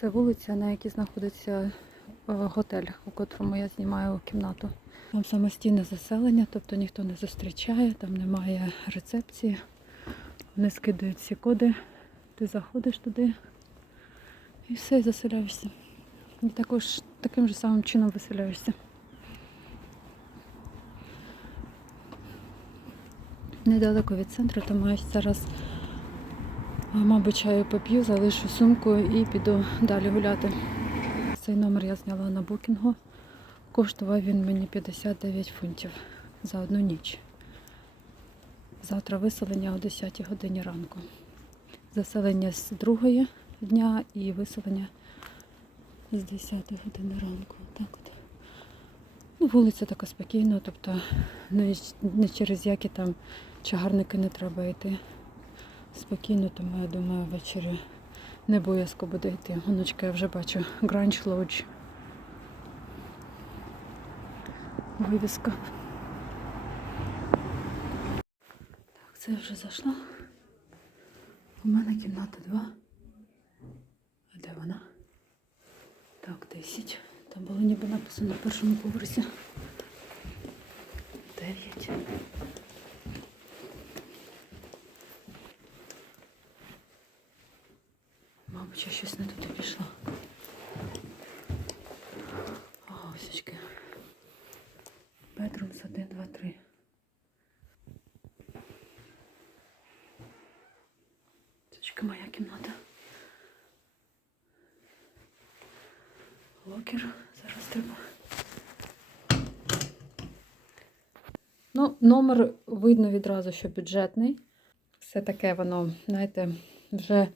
Це вулиця, на якій знаходиться е, готель, у котрому я знімаю кімнату. Там самостійне заселення, тобто ніхто не зустрічає, там немає рецепції. Вони скидають всі коди, ти заходиш туди і все, і заселяєшся. І також таким же самим чином виселяєшся. Недалеко від центру, тому я зараз, мабуть, чаю поп'ю, залишу сумку і піду далі гуляти. Цей номер я зняла на букінгу. Коштував він мені 59 фунтів за одну ніч. Завтра виселення о 10 годині ранку. Заселення з другої дня і виселення з 10 години ранку. Так от. Ну, вулиця така спокійна, тобто не через які там чагарники не треба йти. Спокійно, тому я думаю, ввечері не боязко буде йти. Онучка, я вже бачу Grange Lodge. Вивіска. Так, це я вже зайшла. У мене кімната 2. А де вона? Так, 10. Там було ніби написано на першому поверсі. 9. Я щось не туди пішла. О, осічки. Bedrooms 1, 2, 3. Це моя кімната. Локер. Зараз треба. Ну, номер видно відразу, що бюджетний. Все таке воно, знаєте, вже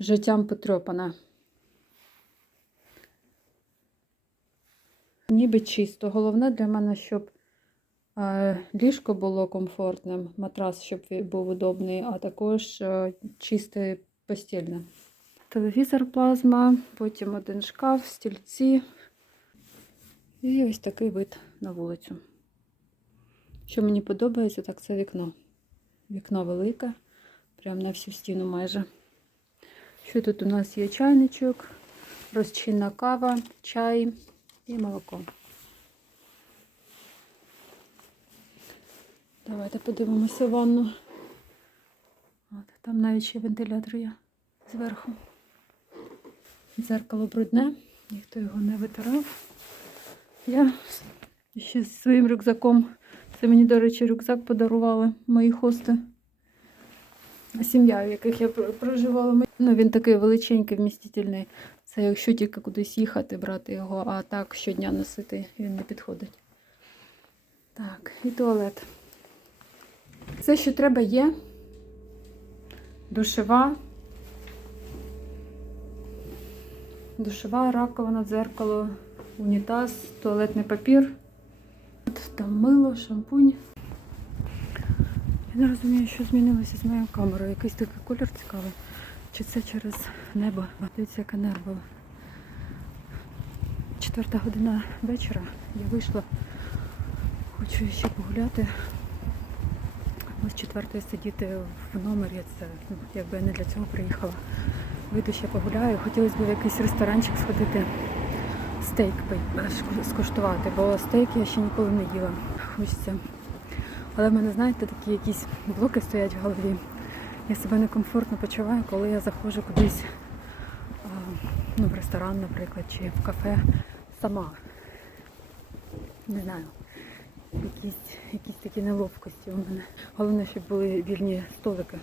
життям потрьопане. Ніби чисто. Головне для мене, щоб е, ліжко було комфортним, матрас, щоб був удобний, а також е, чисте постільне. Телевізор плазма, потім один шкаф, стільці. І ось такий вид на вулицю. Що мені подобається, так це вікно. Вікно велике, прямо на всю стіну майже. Що тут у нас є чайничок, розчинна кава, чай і молоко. Давайте подивимося ванну. От, там навіть ще вентилятор є зверху. Дзеркало брудне, ніхто його не витирав. Я ще зі своїм рюкзаком. Це мені, до речі, рюкзак подарували мої хости. Сім'я, в яких я проживала. Ну, він такий величенький, вмістительний. Це якщо тільки кудись їхати, брати його, а так щодня носити він не підходить. Так, і туалет. Все, що треба, є. Душева. Душева, раковина, дзеркало, унітаз, туалетний папір. Там мило, шампунь. Я не розумію, що змінилося з моєю камерою. Якийсь такий колір цікавий. Чи це через небо? Дивіться, яке небо. Четверта година вечора. Я вийшла. Хочу ще погуляти. Ось четвертої сидіти в номері. Це ну, якби я не для цього приїхала. Вийду ще погуляю. Хотілося б в якийсь ресторанчик сходити. Стейк пой- скуштувати, бо стейк я ще ніколи не їла. Хочеться. Але в мене, знаєте, такі якісь блоки стоять в голові. Я себе некомфортно почуваю, коли я заходжу кудись ну, в ресторан, наприклад, чи в кафе сама. Не знаю. Якісь, якісь такі неловкості у мене. Головне, щоб були вільні столики.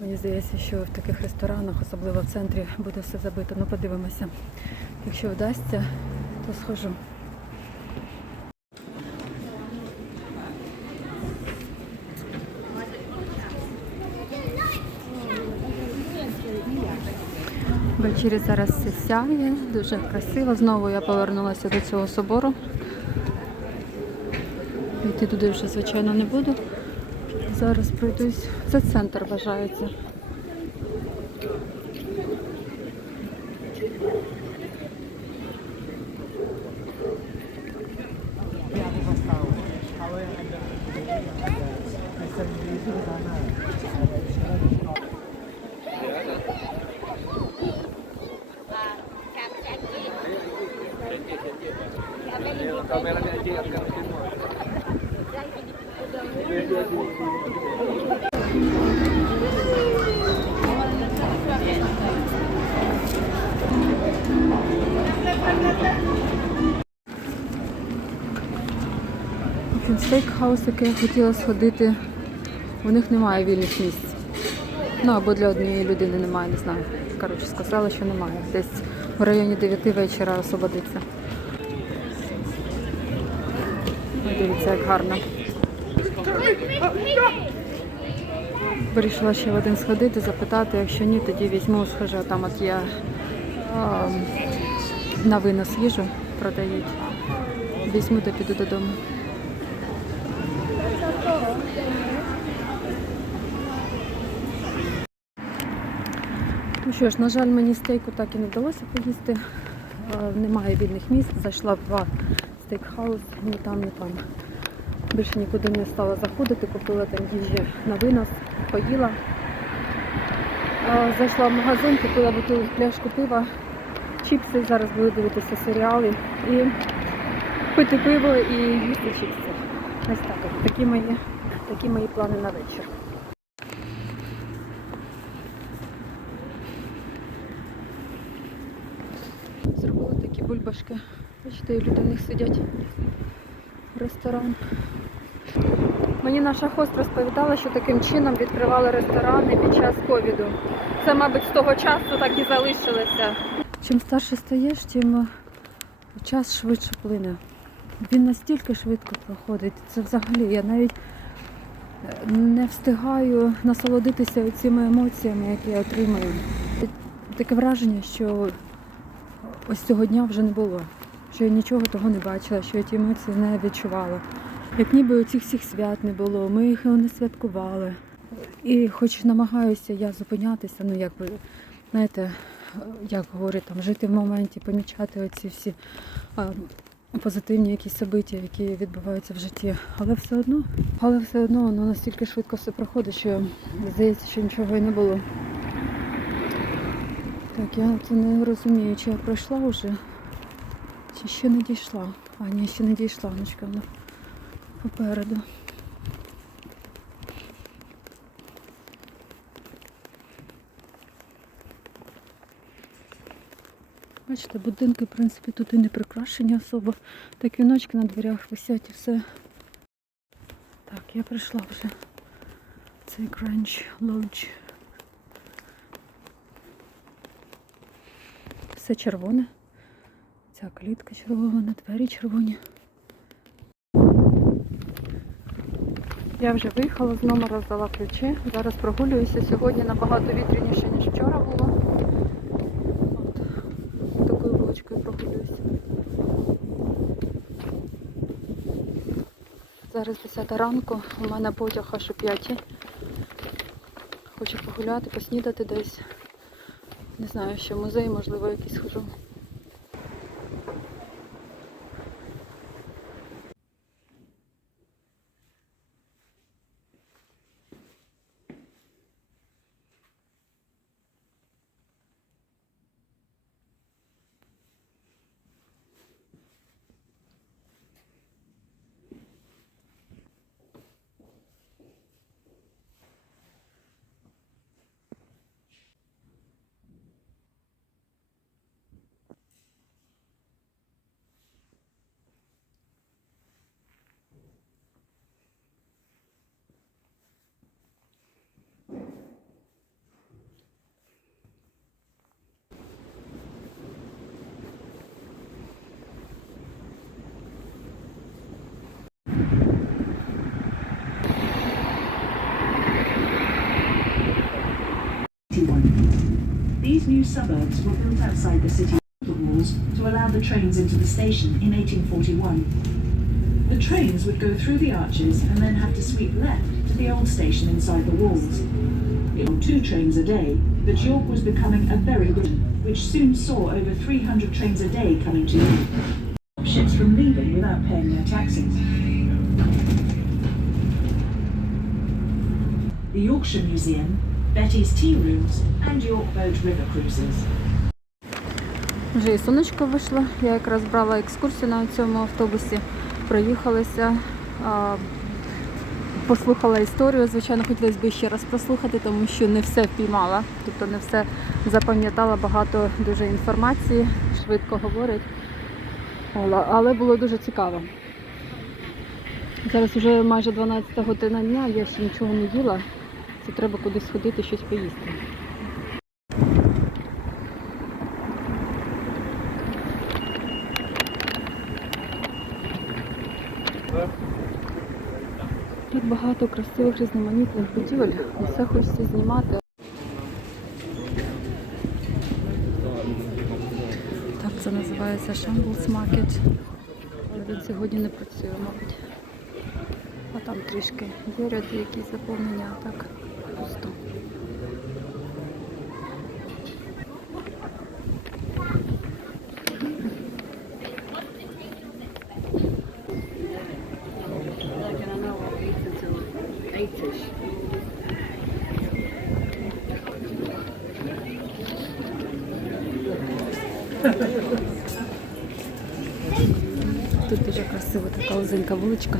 Мені здається, що в таких ресторанах, особливо в центрі, буде все забито. Ну, подивимося. Якщо вдасться, то схожу. Ввечері зараз все сяє, дуже красиво. Знову я повернулася до цього собору. Йти туди вже, звичайно, не буду. Зараз пройдусь. Це центр вважається. В общем, стейкхаус, який я хотіла сходити, у них немає вільних місць. Ну або для однієї людини немає, не знаю. Коротше, сказали, що немає. Десь в районі 9 вечора освободиться. Дивіться, як гарно. Вирішила ще в один сходити, запитати, якщо ні, тоді візьму, схожу, там от є а, на винос їжу продають. Візьму та піду додому. Ну що ж, на жаль, мені стейку так і не вдалося поїсти. Е, Немає вільних місць. Зайшла в два стейкхаус, ні там, ні там. Більше нікуди не стала заходити, купила там їжі на винос, поїла. Е, Зайшла в магазин, купила бутилку пляшку пива, чіпси, зараз буду дивитися серіали і пити пиво і їсти чіпси. Ось так. от. Такі мої, такі мої плани на вечір. Зробили такі бульбашки. Бачите, люди в них сидять. Ресторан. Мені наша хост розповідала, що таким чином відкривали ресторани під час ковіду. Це, мабуть, з того часу так і залишилося. Чим старше стаєш, тим час швидше плине. Він настільки швидко проходить. Це взагалі я навіть е, не встигаю насолодитися цими емоціями, які я отримую. Таке враження, що ось цього дня вже не було. Що я нічого того не бачила, що я ті емоції не відчувала. Як ніби цих всіх свят не було, ми їх не святкували. І хоч намагаюся я зупинятися, ну якби, знаєте, як говорять, там, жити в моменті, помічати оці всі позитивні якісь события, які відбуваються в житті. Але все одно, але все одно воно настільки швидко все проходить, що здається, що нічого і не було. Так, я це не розумію, чи я пройшла вже, чи ще не дійшла. А, ні, ще не дійшла, ночка, вона попереду. Бачите, будинки, в принципі, тут і не прикрашені особо. Так віночки на дверях висять і все. Так, я прийшла вже. Цей Гранч Лодж. Все червоне. Ця клітка червона, двері червоні. Я вже виїхала з номера, здала ключі. Зараз прогулююся. Сьогодні набагато вітряніше, ніж вчора було. От такою прогулююся. Зараз 10 ранку, у мене потяг аж о 5. Хочу погуляти, поснідати десь. Не знаю, що музей, можливо, якийсь хожу. New suburbs were built outside the city walls to allow the trains into the station in 1841. The trains would go through the arches and then have to sweep left to the old station inside the walls. It was two trains a day, but York was becoming a very good, which soon saw over 300 trains a day coming to York. Ships from leaving without paying their taxes. The Yorkshire Museum, Betty's Tea Rooms, and York Boat River Cruises. Вже і сонечко вийшло. Я якраз брала екскурсію на цьому автобусі. Проїхалася, послухала історію. Звичайно, хотілося б ще раз прослухати, тому що не все впіймала, тобто не все запам'ятала багато дуже інформації, швидко говорять. Але- Але було дуже цікаво. Зараз вже майже 12 година дня, я ще нічого не їла. Це треба кудись ходити, щось поїсти. Тут багато красивих різноманітних будівель. Усе хочеться знімати. Так, це називається Shambles Market. Він сьогодні не працює, мабуть. А там трішки є ряди якісь заповнення, так пусто. Тут дуже красива така узенька вуличка.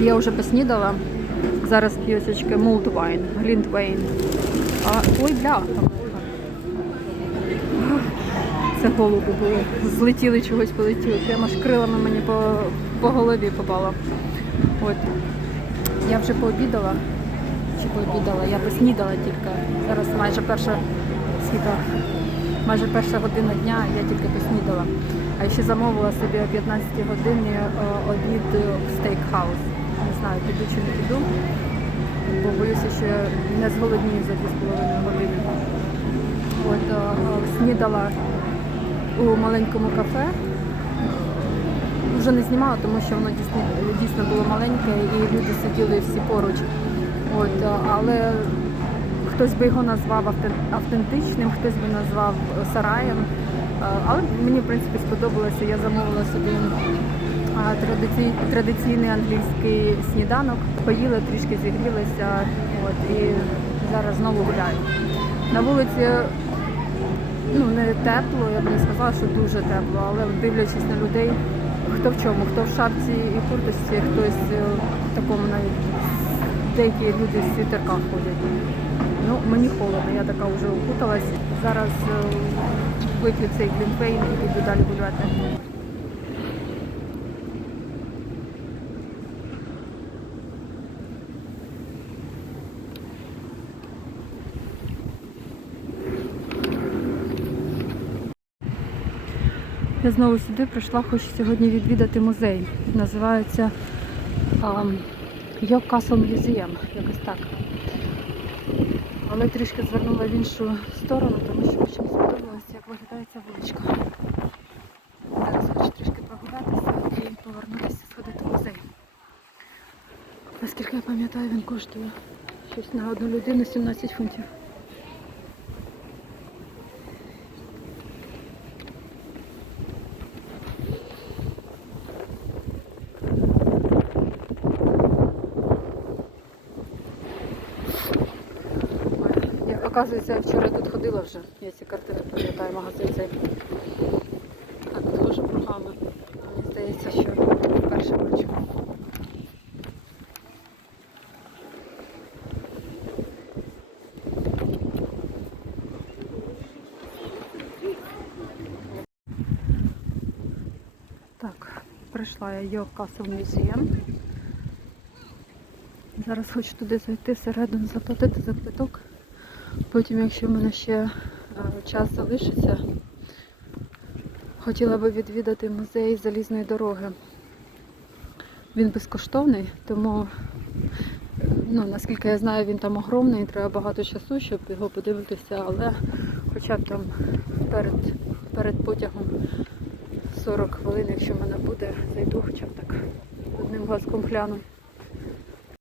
Я вже поснідала. Зараз п'єсочки Мулдвайн, Глінтвейн. А, ой, бля. Це голуби були. Злетіли чогось, полетіли. Прямо ж крилами мені по, по голові попало. От. Я вже пообідала. Чи пообідала? Я поснідала тільки. Зараз майже перша скільки? Майже перша година дня, я тільки поснідала. А ще замовила собі о 15 годині е, обід в стейкхаус. Знаю, піду чи не піду, бо боюся, що я не зголоднію за 2,5 години. От снідала у маленькому кафе. Вже не знімала, тому що воно дійсно, дійсно було маленьке і люди сиділи всі поруч. От, але хтось би його назвав автентичним, хтось би назвав сараєм. Але мені в принципі сподобалося. Я замовила собі традиційний англійський сніданок. Поїла, трішки зігрілася. От, і зараз знову гуляю. На вулиці ну, не тепло, я б не сказала, що дуже тепло, але дивлячись на людей, хто в чому, хто в шапці і курточці, хтось е, в такому навіть деякі люди в світерках ходять. Ну, мені холодно, я така вже укуталась. Зараз е, вип'ю цей глінтвейн і піду далі гуляти. Я знову сюди прийшла, хочу сьогодні відвідати музей. Називається York Castle Museum, якось так. Але трішки звернула в іншу сторону, тому що мені сподобалося, як виглядає ця вуличка. Зараз хочу трішки прогулятися і повернутися сходити в музей. Наскільки я пам'ятаю, він коштує щось на одну людину 17 фунтів. Оказується, я вчора тут ходила вже. Я ці картини пам'ятаю, магазин цей. Так, дуже програми. Мені здається, що вперше бачу. Так, прийшла я Йокасов музеєм. Зараз хочу туди зайти всередину, заплатити за квиток. Потім, якщо в мене ще е, час залишиться, хотіла би відвідати музей залізної дороги. Він безкоштовний, тому, е, ну, наскільки я знаю, він там огромний, треба багато часу, щоб його подивитися, але хоча б там перед, перед потягом 40 хвилин, якщо в мене буде, зайду хоча б так одним глазком гляну.